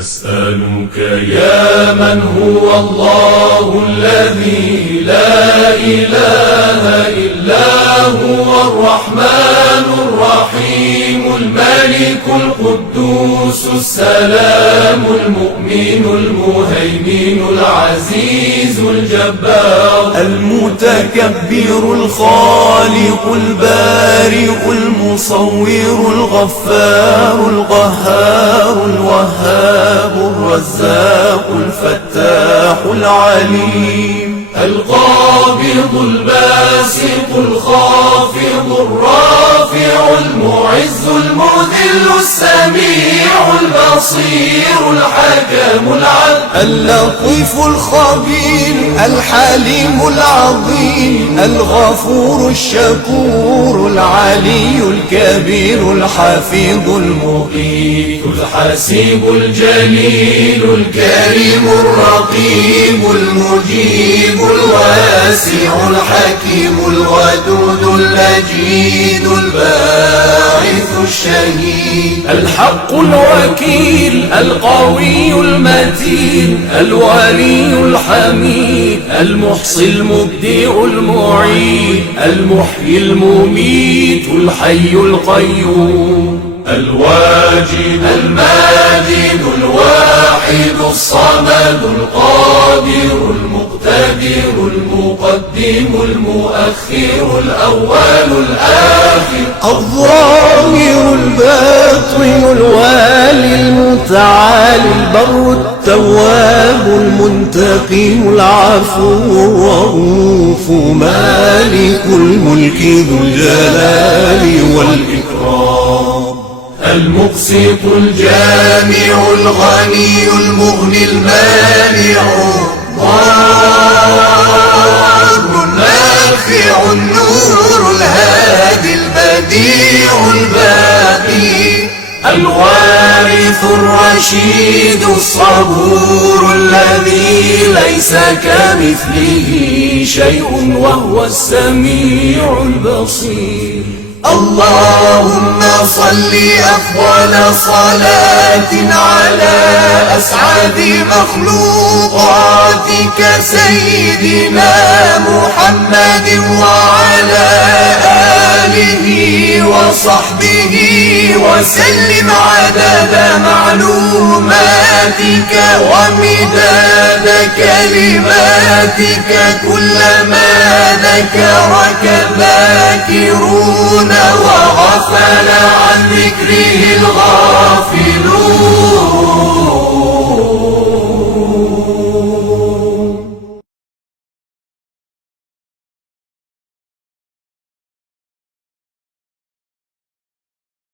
أسألك يا من هو الله الذي لا إله إلا هو الرحمن الرحيم الملك القدوس السلام المؤمن المهيمن العزيز الجبار المتكبر الخالق البارئ المصور الغفار القهار الوهاب الرزاق الفتاح العليم القابض الباسط الخافض الرافع المعز المذل السميع البصير الحكم العدل اللطيف الخبير الحليم العظيم الغفور الشكور العلي الكبير الحفيظ المقيت الحسيب الجليل الكريم الرقيب المجيب الواسع الحكيم الودود المجيد الباعث الشهيد الحق الوكيل القوي المتين الولي الحميد المحصي المبدع المعيد المحيي المميت الحي القيوم الواجد الماجد الواحد الصمد القادر المقتدر المقدم المؤخر الأول الآخر الظاهر الباطن الوالي المتعالي البر التواب المنتقم العفو الرؤوف مالك الملك ذو الجلال والإكرام المقسط الجامع الغني المغني المانع الضار النافع النور الهادي البديع الباقي الوارث الرشيد الصبور الذي ليس كمثله شيء وهو السميع البصير اللهم صل أفضل صلاة على أسعد مخلوقاتك سيدنا محمد وعلى آله وصحبه وسلم عدد معلوماتك ومداد كلماتك كلما ذكرك الذاكرون وغفل عن ذكره الغافلون